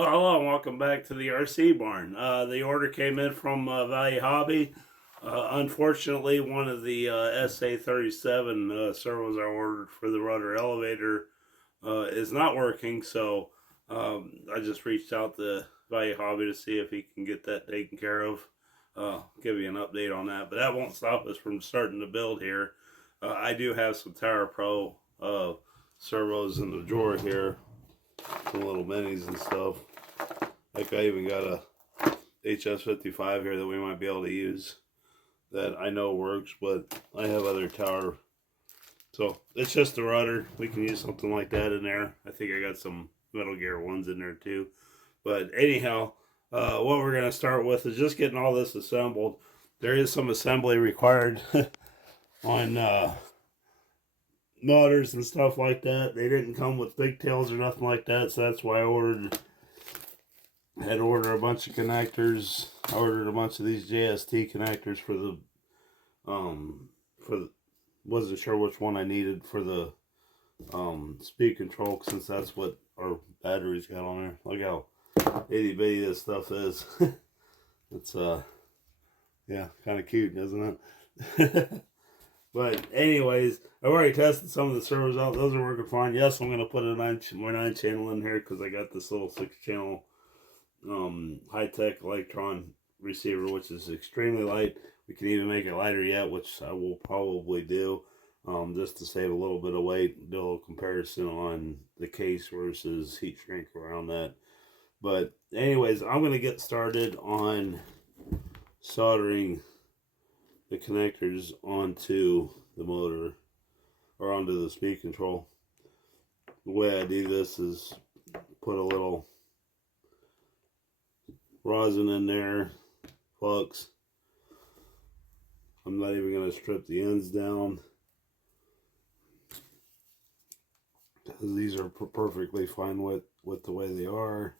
Well, hello and welcome back to the RC barn. The order came in from Value Hobby. Unfortunately, one of the SA37 servos I ordered for the rudder elevator is not working, so I just reached out to Value Hobby to see if he can get that taken care of. Give you an update on that, but that won't stop us from starting to build here. I do have some Tower Pro servos in the drawer here. Some little minis and stuff. Like I even got a HS55 here that we might be able to use that I know works, but I have other tower. So it's just a rudder. We can use something like that in there. I think I got some Metal Gear ones in there too. But anyhow, what we're going to start with is just getting all this assembled. There is some assembly required on motors and stuff like that. They didn't come with pigtails or nothing like that, so that's why I had to order a bunch of connectors. I ordered a bunch of these JST connectors for the wasn't sure which one I needed for the speed control, since that's what our batteries got on there. Look how itty bitty this stuff is. It's yeah, kind of cute, isn't it? But anyways, I've already tested some of the servos out. Those are working fine. Yes, I'm going to put a 9 channel in here because I got this little 6 channel high-tech electron receiver, which is extremely light. We can even make it lighter yet, which I will probably do, just to save a little bit of weight. Do a little comparison on the case versus heat shrink around that. But anyways, I'm going to get started on soldering the connectors onto the motor or onto the speed control. The way I do this is put a little rosin in there, flux. I'm not even going to strip the ends down because these are perfectly fine with the way they are.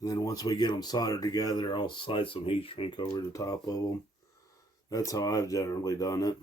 And then once we get them soldered together, I'll slide some heat shrink over the top of them. That's how I've generally done it.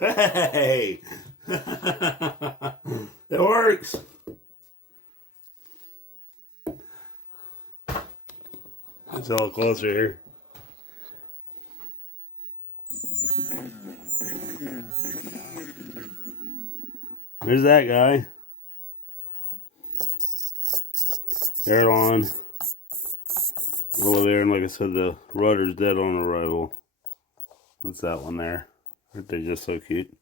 Hey! It works! It's a little closer here. There's that guy. Airline. Over there, and like I said, the rudder's dead on arrival. What's that one there? Aren't they just so cute?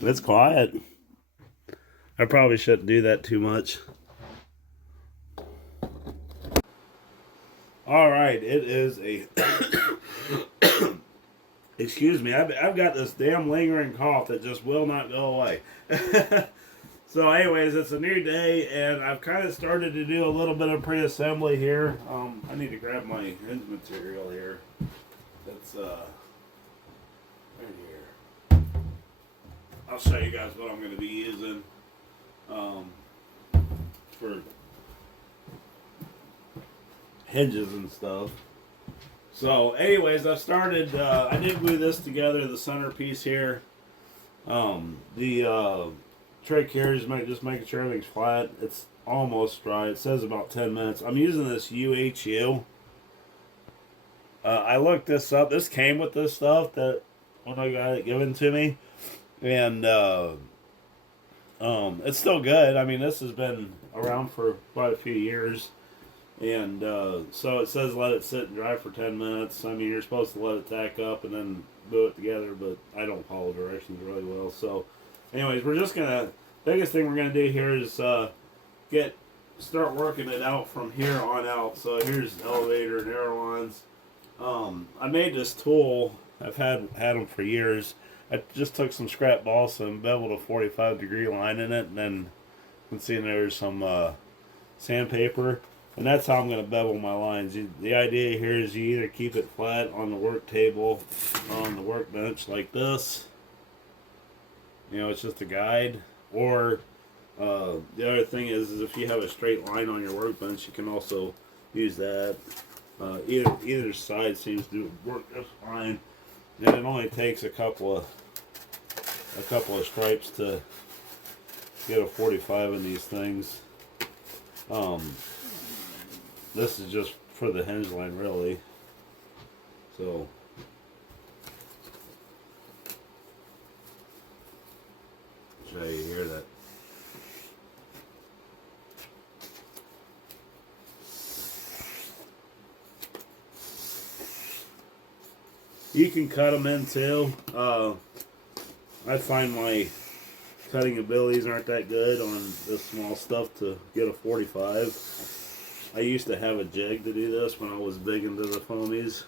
It's quiet. I probably shouldn't do that too much. Alright, it is a... Excuse me, I've got this damn lingering cough that just will not go away. So anyways, it's a new day, and I've kind of started to do a little bit of pre-assembly here. I need to grab my hinge material here. It's right here. I'll show you guys what I'm going to be using for hinges and stuff. So, anyways, I've started. I did glue this together, the centerpiece here. The trick here is just making sure everything's flat. It's almost dry. It says about 10 minutes. I'm using this UHU. I looked this up. This came with this stuff that when I got it given to me, and it's still good. I mean, this has been around for quite a few years. And so it says let it sit and dry for 10 minutes. I mean, you're supposed to let it tack up and then glue it together, but I don't follow directions really well. So, anyways, we're just gonna. Biggest thing we're gonna do here is start working it out from here on out. So here's elevator and ailerons. I made this tool. I've had them for years. I just took some scrap balsa and beveled a 45-degree line in it, and then you can see there's some sandpaper. And that's how I'm going to bevel my lines. The idea here is you either keep it flat on the work table, on the workbench like this. You know, it's just a guide. Or the other thing is if you have a straight line on your workbench, you can also use that. Either side seems to work just fine. And it only takes a couple of stripes to get a 45 in these things. This is just for the hinge line, really. So, show you here that. You can cut them in too. I find my cutting abilities aren't that good on this small stuff to get a 45. I used to have a jig to do this when I was big into the foamies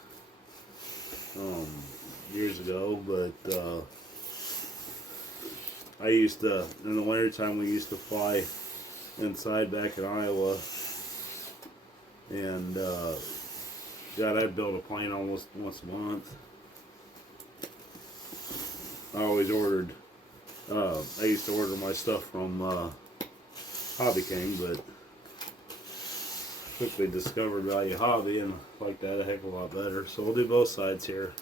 years ago, but I used to, in the wintertime, we used to fly inside back in Iowa, and God, I'd build a plane almost once a month. I always ordered, I used to order my stuff from Hobby King, but quickly discovered Value Hobby and like that a heck of a lot better. So we'll do both sides here.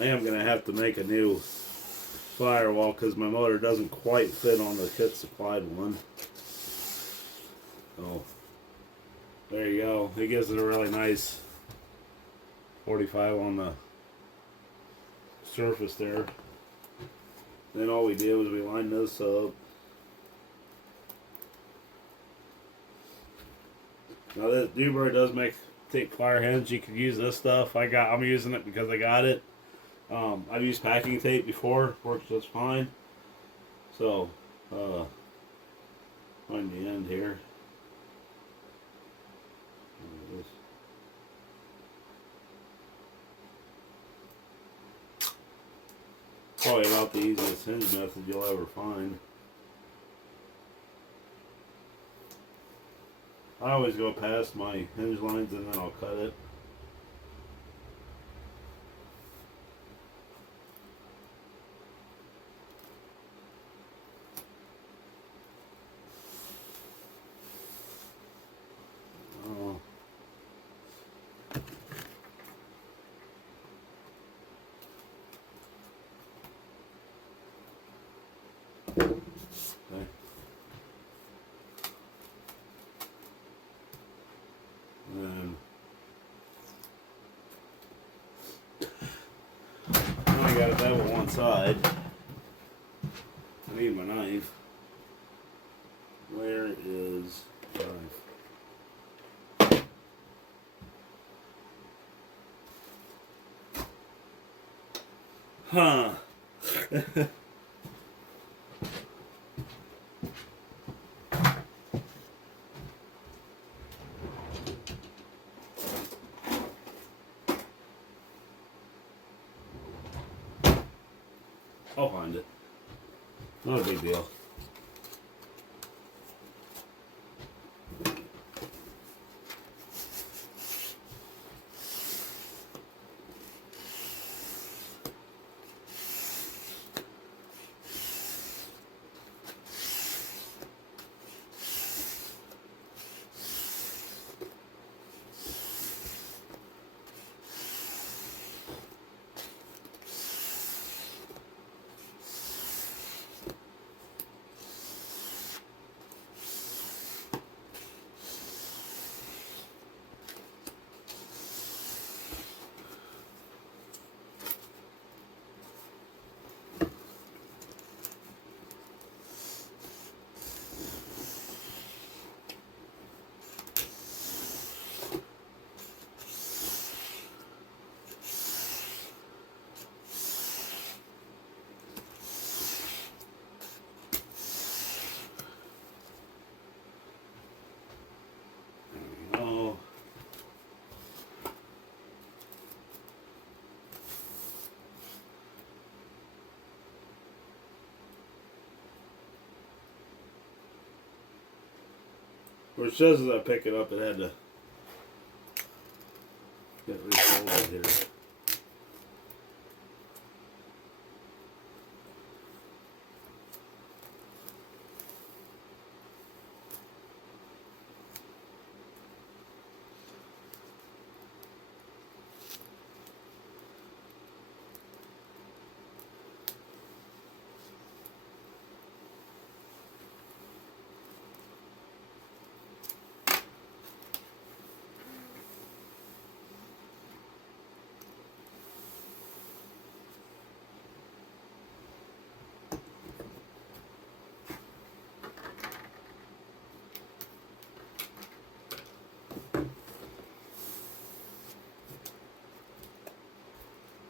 I am going to have to make a new firewall because my motor doesn't quite fit on the kit supplied one. So there you go. It gives it a really nice 45 on the surface there. Then all we did was we lined this up. Now this Dewberry does take plier hinge. You could use this stuff. I'm using it because I got it. I've used packing tape before. Works just fine. So find the end here. Probably about the easiest hinge method you'll ever find. I always go past my hinge lines and then I'll cut it. I got it bevel one side. I need my knife. Where is the knife? Huh. I'll find it. Not a big deal. Which says as I pick it up, it had to get refolded here.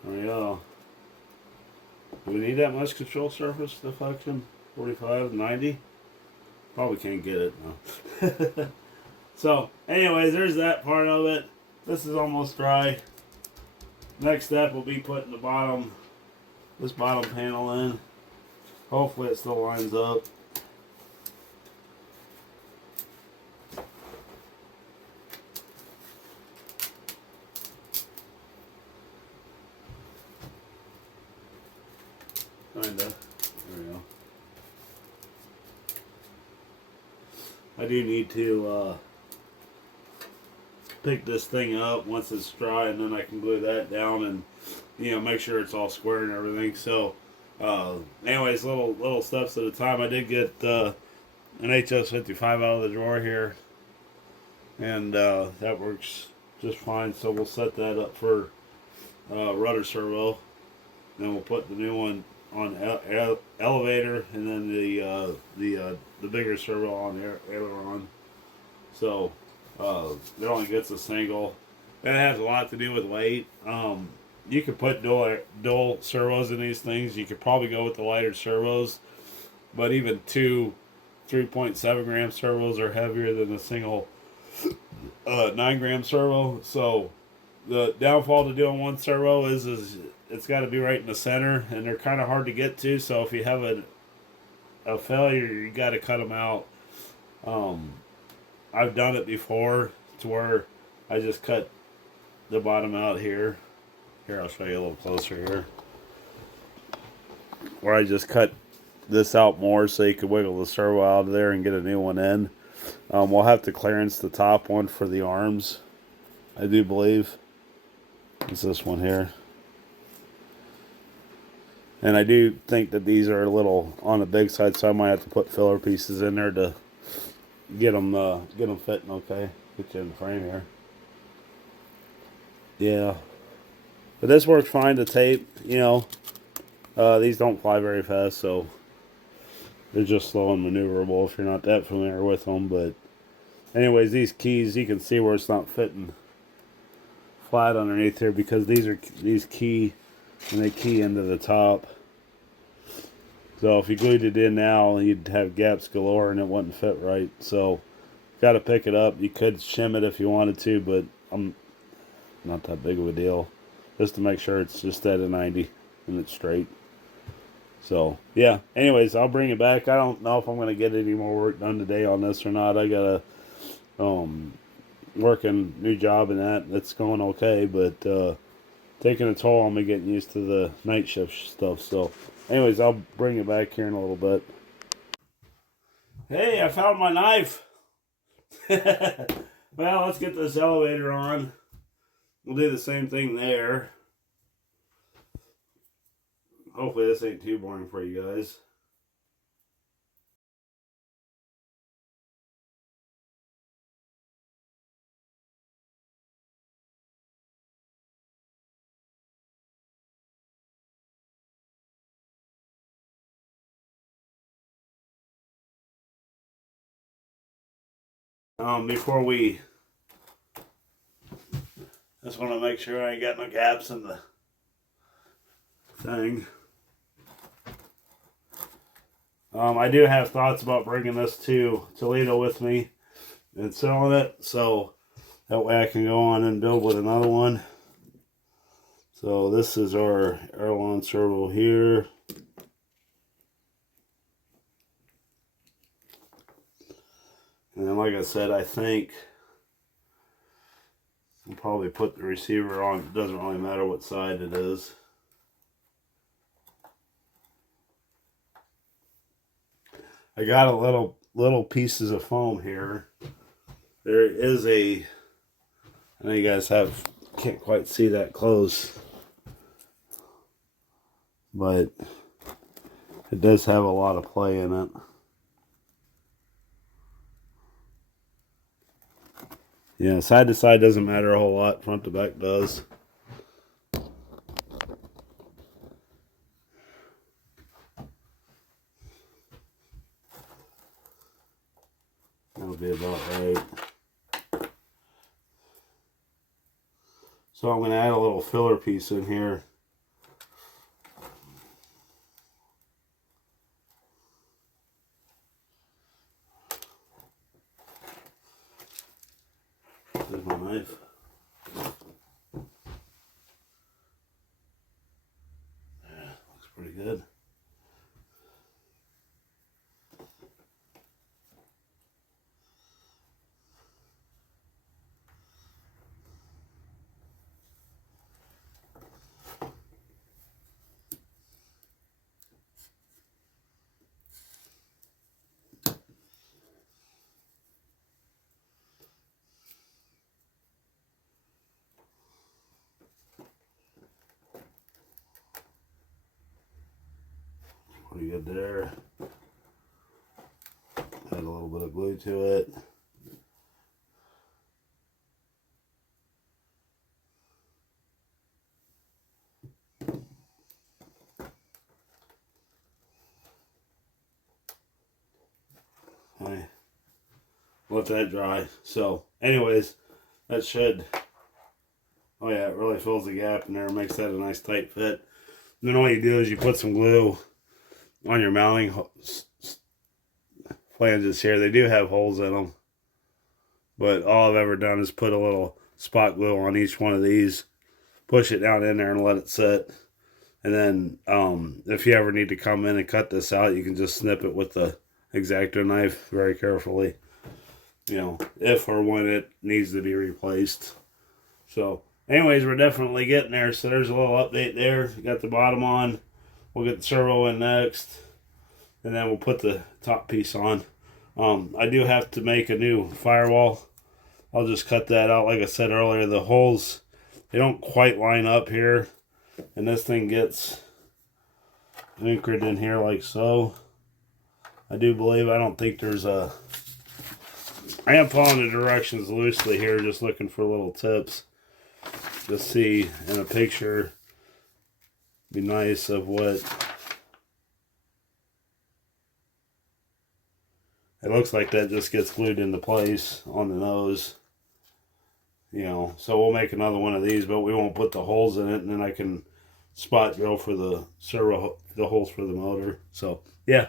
There we go. Do we need that much control surface deflection? 45, 90? Probably can't get it now. So, anyways, there's that part of it. This is almost dry. Next step will be putting this bottom panel in. Hopefully it still lines up. Kinda. There we go. I do need to pick this thing up once it's dry, and then I can glue that down and, you know, make sure it's all square and everything. So, anyways, little steps at a time. I did get an HS55 out of the drawer here, and that works just fine. So we'll set that up for rudder servo. Then we'll put the new one on elevator, and then the bigger servo on aileron. So it only gets a single. And it has a lot to do with weight. You could put dual servos in these things. You could probably go with the lighter servos, but even two 3.7 gram servos are heavier than a single 9 gram servo. So the downfall to doing one servo is it's got to be right in the center, and they're kind of hard to get to. So if you have a failure, you got to cut them out. I've done it before to where I just cut the bottom out here. Here, I'll show you a little closer here. Where I just cut this out more so you could wiggle the servo out of there and get a new one in. We'll have to clearance the top one for the arms, I do believe. It's this one here. And I do think that these are a little on the big side, so I might have to put filler pieces in there to get them fitting okay. Get you in the frame here. Yeah. But this works fine to tape, you know. These don't fly very fast, so they're just slow and maneuverable if you're not that familiar with them. But anyways, these keys, you can see where it's not fitting flat underneath here because these key and they key into the top. So if you glued it in now, you'd have gaps galore and it wouldn't fit right. So got to pick it up. You could shim it if you wanted to, but I'm not that big of a deal. Just to make sure it's just at a 90 and it's straight. So yeah, anyways, I'll bring it back. I don't know if I'm going to get any more work done today on this or not. I got a working new job and that's going okay, but taking a toll on me getting used to the night shift stuff. So anyways, I'll bring it back here in a little bit. Hey, I found my knife. Well, let's get this elevator on. We'll do the same thing there. Hopefully this ain't too boring for you guys. Before we, just want to make sure I ain't got no gaps in the thing. I do have thoughts about bringing this to Toledo with me and selling it, so that way I can go on and build with another one. So this is our aileron servo here. And then, like I said, I think I'll probably put the receiver on. It doesn't really matter what side it is. I got a little pieces of foam here. There is I know you guys can't quite see that close, but it does have a lot of play in it. Yeah, side to side doesn't matter a whole lot. Front to back does. That'll be about right. So I'm going to add a little filler piece in here. There's my knife. Yeah, looks pretty good. Pretty good there. Add a little bit of glue to it. Okay. Let that dry. So, anyways, that should. Oh yeah, it really fills the gap in there. Makes that a nice tight fit. And then all you do is you put some glue on your mounting flanges here. They do have holes in them, but all I've ever done is put a little spot glue on each one of these, push it down in there and let it sit. And then if you ever need to come in and cut this out, you can just snip it with the X-Acto knife very carefully, you know, if or when it needs to be replaced. So anyways, we're definitely getting there. So there's a little update there. Got the bottom on. We'll get the servo in next, and then we'll put the top piece on. I do have to make a new firewall. I'll just cut that out. Like I said earlier, the holes, they don't quite line up here, and this thing gets anchored in here like so. I do believe, I don't think there's a, I am following the directions loosely here, just looking for little tips to see in a picture. Be nice of what it looks like. That just gets glued into place on the nose, you know. So we'll make another one of these, but we won't put the holes in it, and then I can spot drill for the servo, the holes for the motor. So yeah,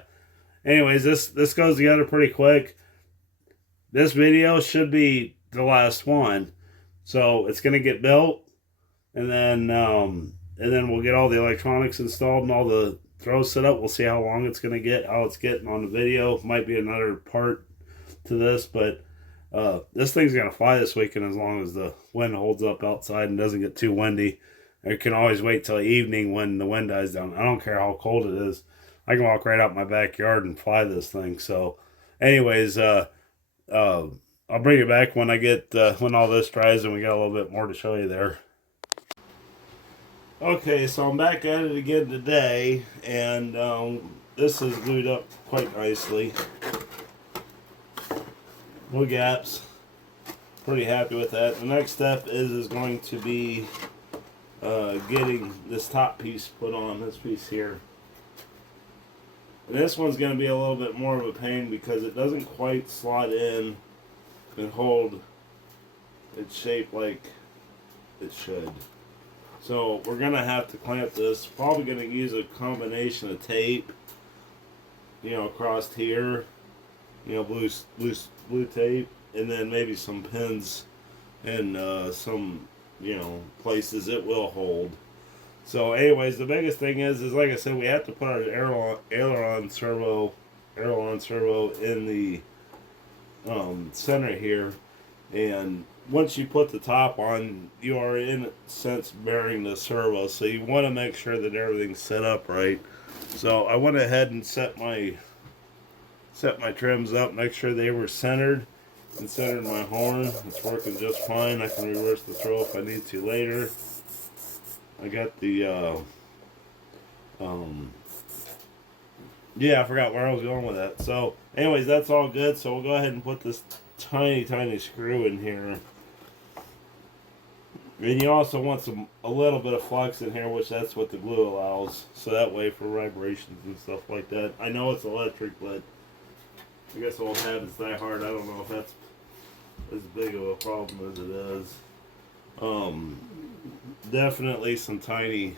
anyways, this goes together pretty quick. This video should be the last one, so it's gonna get built, and then we'll get all the electronics installed and all the throws set up. We'll see how long it's going to get, how it's getting on the video. Might be another part to this, but this thing's going to fly this weekend as long as the wind holds up outside and doesn't get too windy. I can always wait till evening when the wind dies down. I don't care how cold it is. I can walk right out my backyard and fly this thing. So anyways, I'll bring it back when I get when all this dries and we got a little bit more to show you there. Okay, so I'm back at it again today, and this is glued up quite nicely. No gaps. Pretty happy with that. The next step is going to be getting this top piece put on, this piece here. And this one's going to be a little bit more of a pain because it doesn't quite slot in and hold its shape like it should. So we're going to have to clamp this. Probably going to use a combination of tape, you know, across here, you know, blue tape, and then maybe some pins and some, you know, places it will hold. So anyways, the biggest thing is like I said, we have to put our aileron servo in the center here, and once you put the top on, you are in a sense bearing the servo, so you want to make sure that everything's set up right. So I went ahead and set my trims up, make sure they were centered, and centered my horn. It's working just fine. I can reverse the throw if I need to later. I got the yeah, I forgot where I was going with that. So anyways, that's all good. So we'll go ahead and put this tiny screw in here. And you also want a little bit of flux in here, which that's what the glue allows. So that way for vibrations and stuff like that. I know it's electric, but I guess it won't have it's that hard. I don't know if that's as big of a problem as it is. Definitely some tiny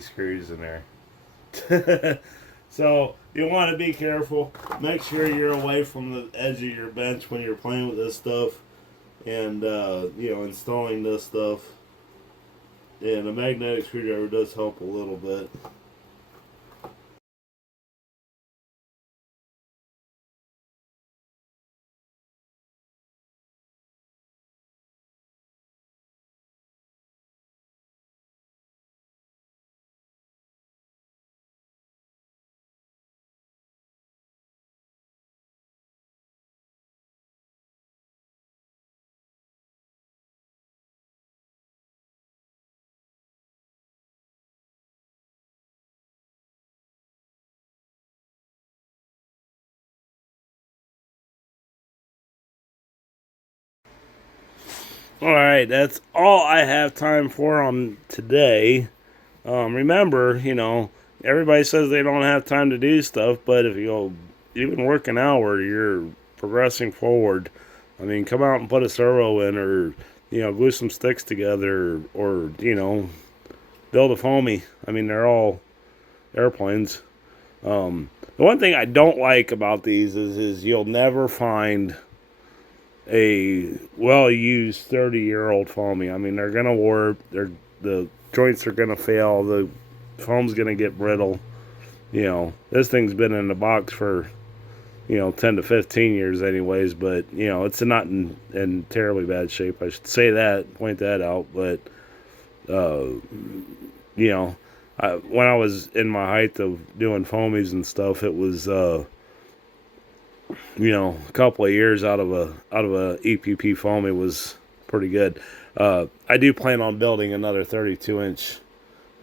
screws in there. So you want to be careful. Make sure you're away from the edge of your bench when you're playing with this stuff, and installing this stuff. And a magnetic screwdriver does help a little bit. All right, that's all I have time for on today. Remember, everybody says they don't have time to do stuff, but if you go even work an hour, you're progressing forward. I mean, come out and put a servo in, or glue some sticks together, or build a Foamy. I mean, they're all airplanes. The one thing I don't like about these is you'll never find a well-used 30-year-old Foamy. I mean, they're gonna warp. The joints are gonna fail. The foam's gonna get brittle. This thing's been in the box for 10 to 15 years, anyways. But it's not in terribly bad shape. I should say that, point that out. But when I was in my height of doing Foamies and stuff, it was a couple of years out of a EPP Foamy was pretty good. I do plan on building another 32-inch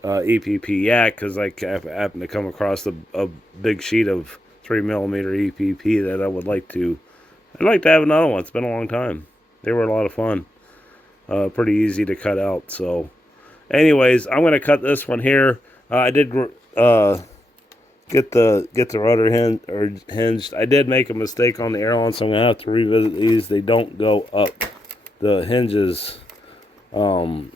EPP yak, because I happened to come across a big sheet of 3mm EPP that I'd like to have another one. It's been a long time. They were a lot of fun. Pretty easy to cut out. So anyways, I'm going to cut this one here. I did get the rudder hinged. I did make a mistake on the aileron, so I'm gonna have to revisit these. They don't go up. The hinges, I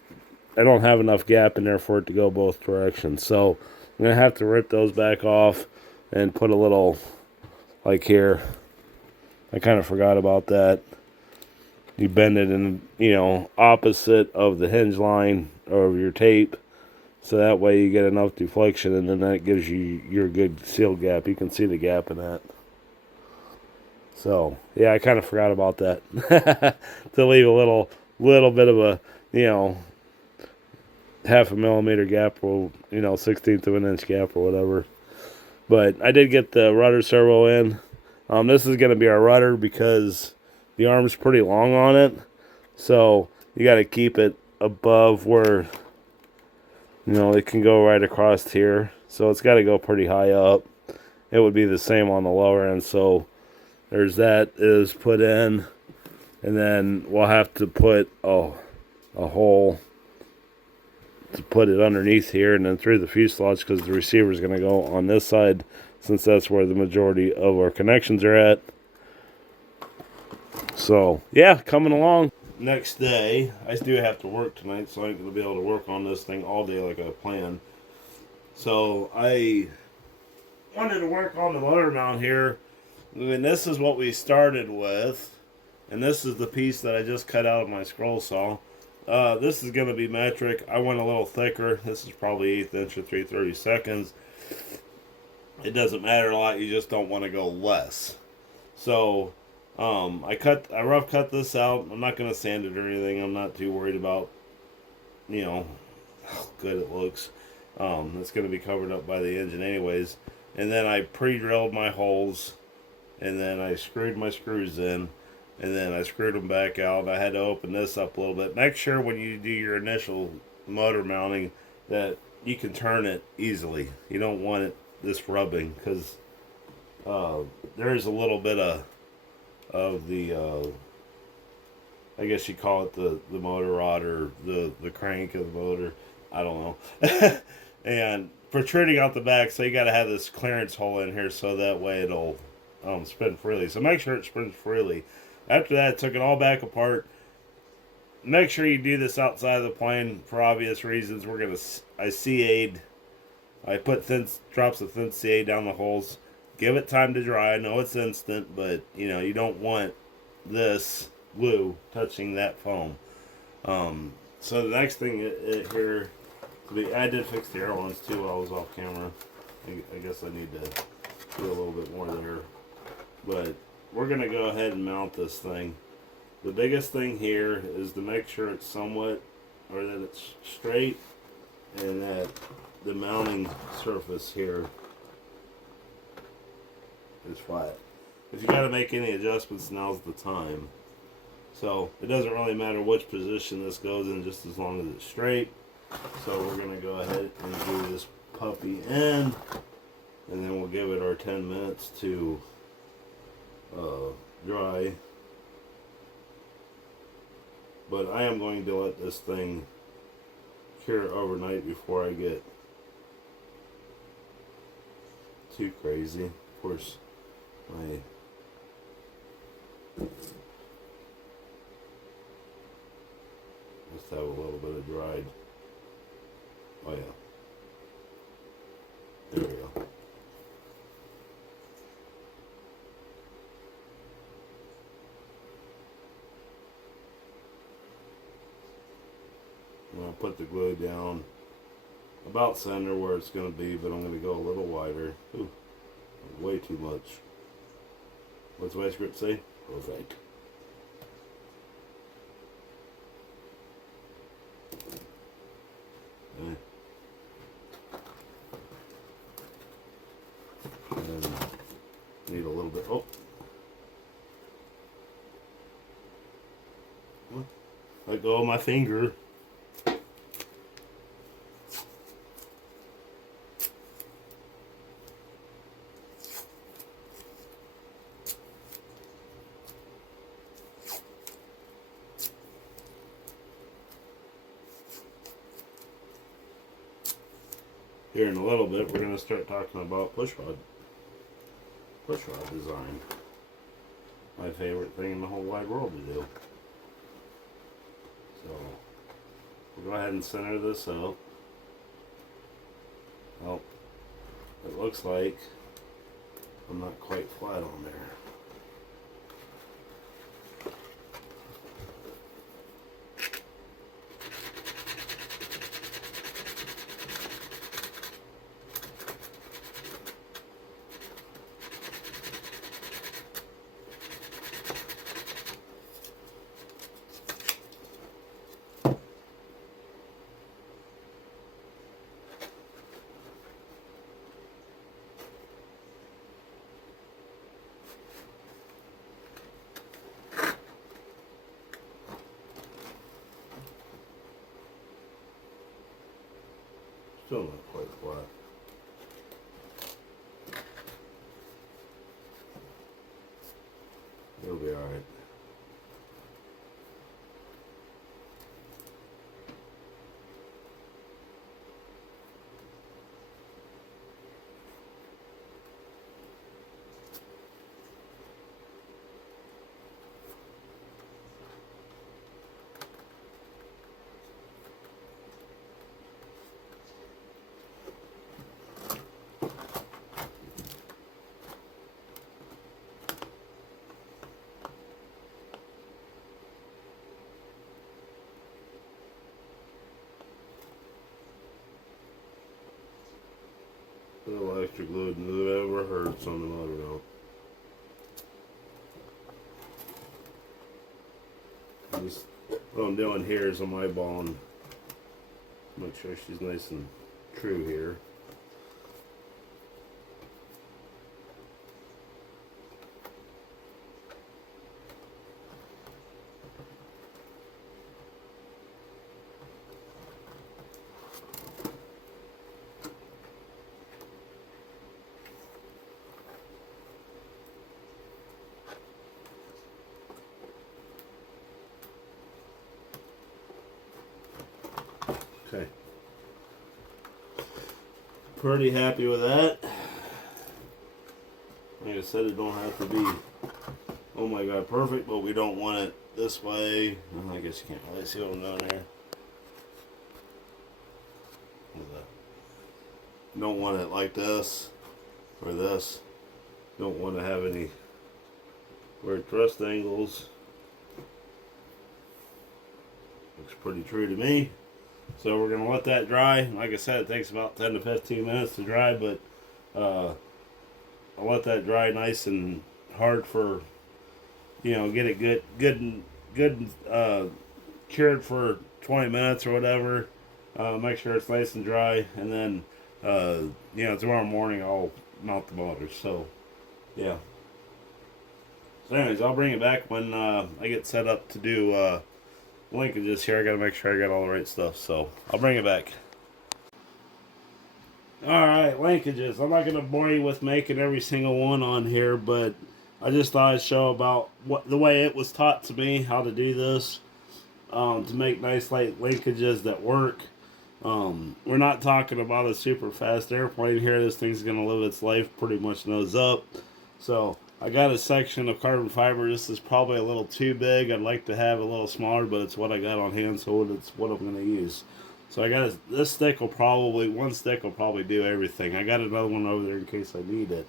don't have enough gap in there for it to go both directions. So I'm gonna have to rip those back off and put a little, like here. I kind of forgot about that. You bend it in, opposite of the hinge line of your tape. So that way you get enough deflection, and then that gives you your good seal gap. You can see the gap in that. So, yeah, I kind of forgot about that. To leave a little bit of a, half a millimeter gap, or, 16th of an inch gap or whatever. But I did get the rudder servo in. This is going to be our rudder because the arm's pretty long on it. So you got to keep it above where it can go right across here. So it's got to go pretty high up. It would be the same on the lower end. So there's that is put in. And then we'll have to put a hole to put it underneath here and then through the fuselage, because the receiver is going to go on this side, since that's where the majority of our connections are at. So, yeah, coming along. Next day, I do have to work tonight, so I ain't going to be able to work on this thing all day like I planned. So I wanted to work on the motor mount here. And this is what we started with. And this is the piece that I just cut out of my scroll saw. This is going to be metric. I went a little thicker. This is probably 1/8 inch or 3/32. it doesn't matter a lot. You just don't want to go less. So I rough cut this out. I'm not gonna sand it or anything. I'm not too worried about, you know, how good it looks. It's gonna be covered up by the engine anyways. And then I pre-drilled my holes, and then I screwed my screws in, and then I screwed them back out. I had to open this up a little bit. Make sure when you do your initial motor mounting that you can turn it easily. You don't want it this rubbing, because there is a little bit of the I guess you call it the motor rod or the crank of the motor. I don't know. And protruding out the back, so you got to have this clearance hole in here so that way it'll spin freely. So make sure it spins freely. After that, I took it all back apart. Make sure you do this outside of the plane for obvious reasons. I CA'd. I put drops of thin CA down the holes. Give it time to dry. I know it's instant, but you don't want this glue touching that foam. So the next thing here, I did fix the air ones too while I was off camera. I guess I need to do a little bit more there. But we're going to go ahead and mount this thing. The biggest thing here is to make sure it's somewhat, or that it's straight, and that the mounting surface here is flat. If you got to make any adjustments, now's the time. So it doesn't really matter which position this goes in, just as long as it's straight. So we're going to go ahead and do this puppy in, and then we'll give it our 10 minutes to dry. But I am going to let this thing cure overnight before I get too crazy. Of course, my just have a little bit of dried. Oh yeah. There we go. I'm going to put the glue down about center where it's going to be, but I'm going to go a little wider. Ooh, way too much. What's my script say? Perfect. Okay. And need a little bit. Oh. Let go of my finger. Here in a little bit, we're going to start talking about push rod design. My favorite thing in the whole wide world to do. So, we'll go ahead and center this up. Well, it looks like I'm not quite flat on there. Still not quite flat. It'll be alright. electric glued, and it ever hurts on the motor mount. Just, what I'm doing here is I'm eyeballing, make sure she's nice and true here. Okay. Pretty happy with that. Like I said, it don't have to be, oh my god, perfect, but we don't want it this way. I guess you can't really see what I'm doing here. Don't want it like this or this. Don't want to have any weird thrust angles. Looks pretty true to me. So we're going to let that dry. Like I said, it takes about 10 to 15 minutes to dry, but I'll let that dry nice and hard for, you know, get it good cured for 20 minutes or whatever. Make sure it's nice and dry, and then, you know, tomorrow morning I'll mount the motor. So, yeah. So anyways, I'll bring it back when I get set up to do linkages here. I gotta make sure I got all the right stuff, so I'll bring it back. Alright, linkages. I'm not gonna bore you with making every single one on here, but I just thought I'd show about what the way it was taught to me, how to do this, to make nice light linkages that work. We're not talking about a super fast airplane here. This thing's gonna live its life pretty much nose up. So I got a section of carbon fiber. This is probably a little too big. I'd like to have a little smaller, but it's what I got on hand, so it's what I'm going to use. So I got this stick will probably, one stick will probably do everything. I got another one over there in case I need it.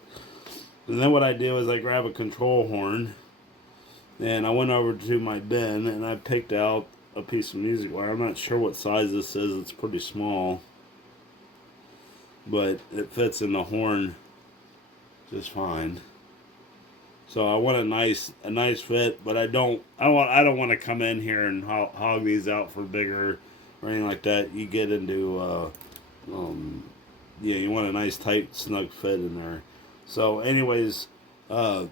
And then what I do is I grab a control horn, and I went over to my bin, and I picked out a piece of music wire. I'm not sure what size this is. It's pretty small, but it fits in the horn just fine. So I want a nice fit, but I don't want to come in here and hog these out for bigger or anything like that. You get into yeah, you want a nice tight snug fit in there. So anyways, the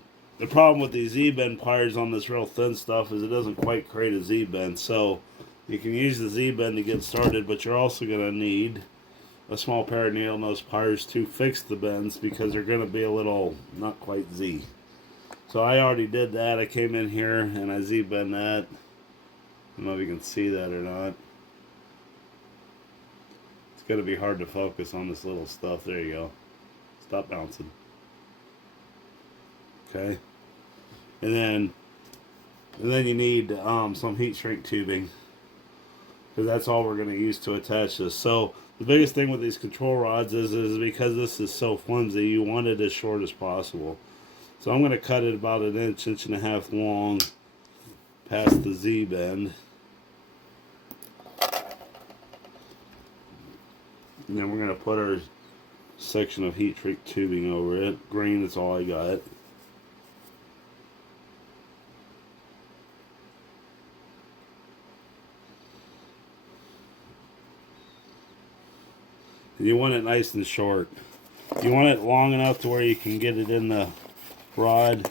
problem with these Z-bend pliers on this real thin stuff is it doesn't quite create a Z-bend. So you can use the Z-bend to get started, but you're also going to need a small pair of needle nose pliers to fix the bends because they're going to be a little not quite Z. So I already did that. I came in here and I Z-bend that. I don't know if you can see that or not. It's going to be hard to focus on this little stuff. There you go. Stop bouncing. Okay. And then you need some heat shrink tubing, because that's all we're going to use to attach this. So the biggest thing with these control rods is because this is so flimsy, you want it as short as possible. So I'm going to cut it about an inch and a half long past the Z-bend. And then we're going to put our section of heat shrink tubing over it. Green is all I got. And you want it nice and short. You want it long enough to where you can get it in the rod,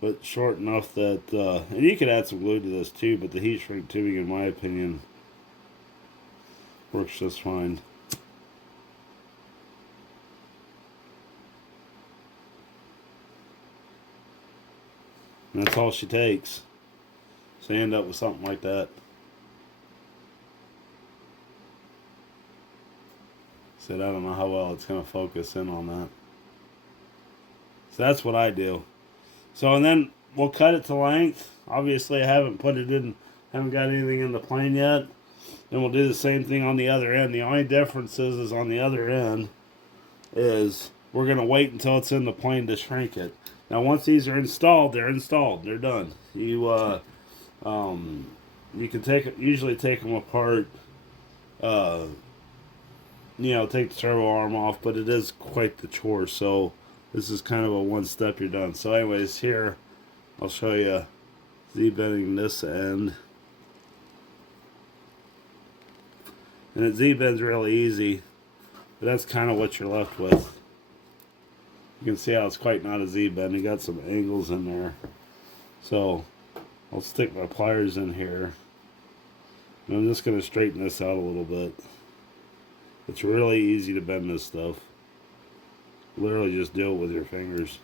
but short enough that, and you could add some glue to this too, but the heat shrink tubing, in my opinion, works just fine. And that's all she takes. So you end up with something like that. Said I don't know how well it's going to focus in on that. So that's what I do. So, and then we'll cut it to length. Obviously I haven't put it in, haven't got anything in the plane yet. Then we'll do the same thing on the other end. The only difference is on the other end is we're going to wait until it's in the plane to shrink it. Now once these are installed, they're installed. They're done. You can usually take them apart, take the servo arm off, but it is quite the chore. So this is kind of a one step you're done. So anyways, here I'll show you Z-bending this end. And it Z-bends really easy, but that's kind of what you're left with. You can see how it's quite not a Z-bend. You got some angles in there. So I'll stick my pliers in here. And I'm just going to straighten this out a little bit. It's really easy to bend this stuff. Literally just do it with your fingers.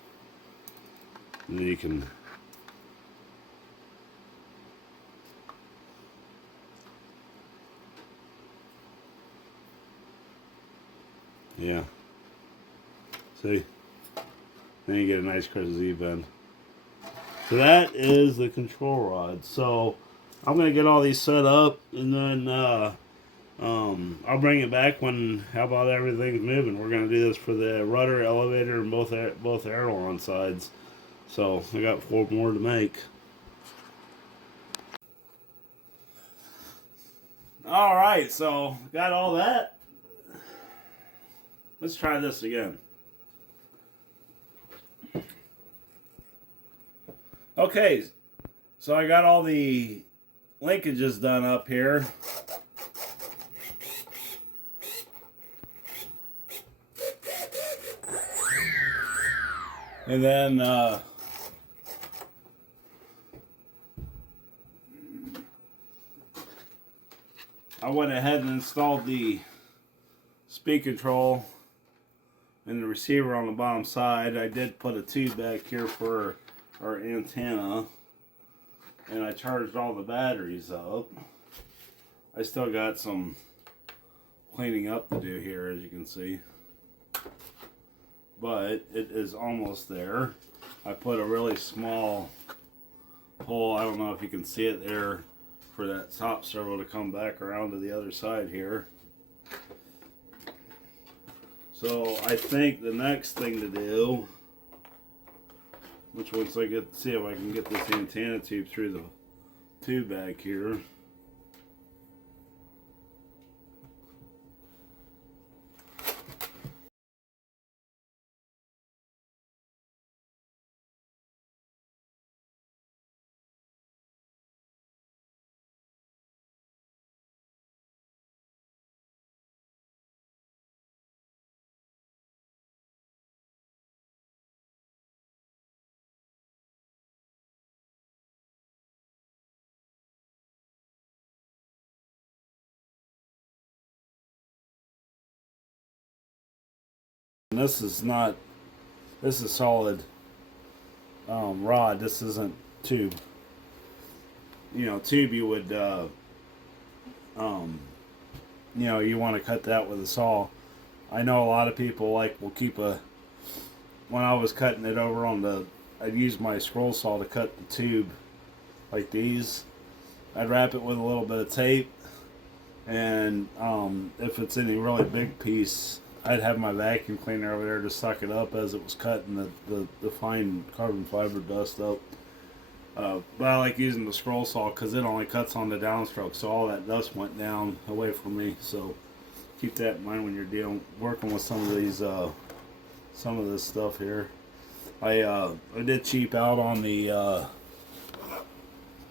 And then you can... Yeah. See? Then you get a nice crisp Z-bend. So that is the control rod. So I'm going to get all these set up, and then I'll bring it back when how about everything's moving. We're going to do this for the rudder, elevator, and both aileron sides. So I got 4 more to make. All right, so got all that. Let's try this again. Okay, so I got all the linkages done up here. And then I went ahead and installed the speed control and the receiver on the bottom side. I did put a tube back here for our antenna, and I charged all the batteries up. I still got some cleaning up to do here, as you can see, but it is almost there. I put a really small hole, I don't know if you can see it there, for that top servo to come back around to the other side here. So I think the next thing to do, which once I get see if I can get this antenna tube through the tube back here. And this is not, this is solid rod. This isn't tube. Tube you would, you want to cut that with a saw. I know a lot of people will keep when I was cutting it over on I'd use my scroll saw to cut the tube like these. I'd wrap it with a little bit of tape, and if it's any really big piece, I'd have my vacuum cleaner over there to suck it up as it was cutting the fine carbon fiber dust up. But I like using the scroll saw because it only cuts on the downstroke, so all that dust went down away from me. So keep that in mind when you're working with some of these, some of this stuff here. I did cheap out on the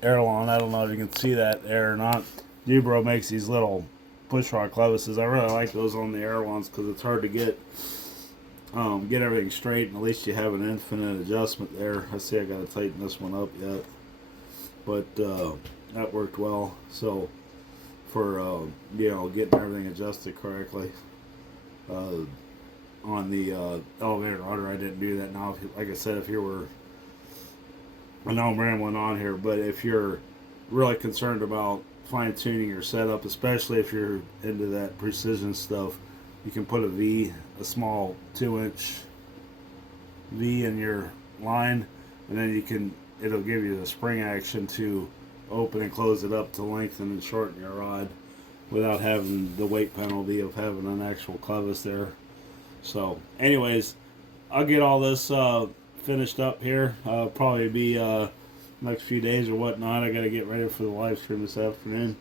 aileron. I don't know if you can see that there or not. Dubro makes these little push rod clevises. I really like those on the ailerons because it's hard to get everything straight, and at least you have an infinite adjustment there. I see I got to tighten this one up yet, but that worked well. So for getting everything adjusted correctly on the elevator rudder, I didn't do that. Now, like I said, if you were, I know I'm rambling on here, but if you're really concerned about fine-tuning your setup, especially if you're into that precision stuff, you can put a small 2-inch V in your line, and then it'll give you the spring action to open and close it up to lengthen and shorten your rod without having the weight penalty of having an actual clevis there. So anyways, I'll get all this finished up here. Probably be next few days or whatnot. I got to get ready for the live stream this afternoon.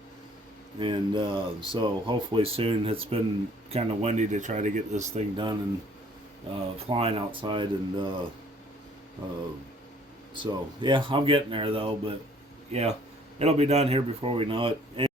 and so hopefully soon. It's been kind of windy to try to get this thing done and flying outside, and so yeah, I'm getting there though, but yeah, it'll be done here before we know it.